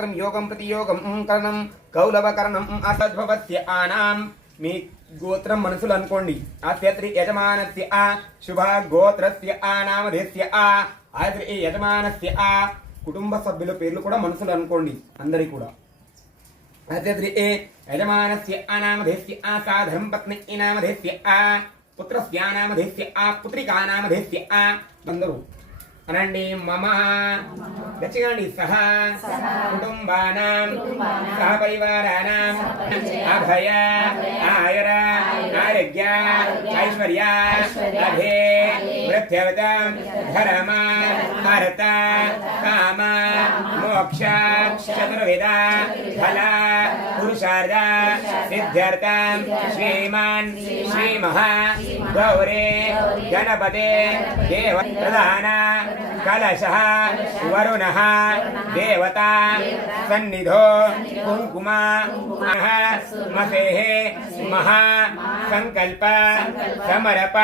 నక్షత్రం యోగం ప్రతియోగం కరణం కౌలవకరణం అసద్భవత్య ఆనాం మీ గోత్రం మనసులు అనుకోండి ఆస్త్రి యజమానస్య ఆ శుభ గోత్రస్య ఆ నామధేస్య ఆ ఆస్త్రి యజమానస్య ఆ కుటుంబ సభ్యుల పేర్లు కూడా మనసులు అనుకోండి అందరి కూడా ఆస్త్రి యజమానస్య ఆ నామధేస్య ఆ సా ధర్మపత్ని నామధేస్య ఆ పుత్రస్య నామధేస్య ఆ పుత్రికా నామధేస్య ఆ అందరూ అనండి మమ గచ్చిగండి సహ కుటుంబానాం సహ పరివారానాం అభయ ఆయుర ఆరోగ్య ఐశ్వర్య అభే వృద్ధ్యవత ధర్మ అర్థ కామ మోక్ష చతుర్విధ ఫల పురుషార్థ సిద్ధ్యర్థ శ్రీమాన్ శ్రీమహా గౌరే గణపతే దేవ ప్రధాన కలశః వరుణః దేవతా సన్నిధో కుంకుమ మసేః మహా సంకల్ప సమరప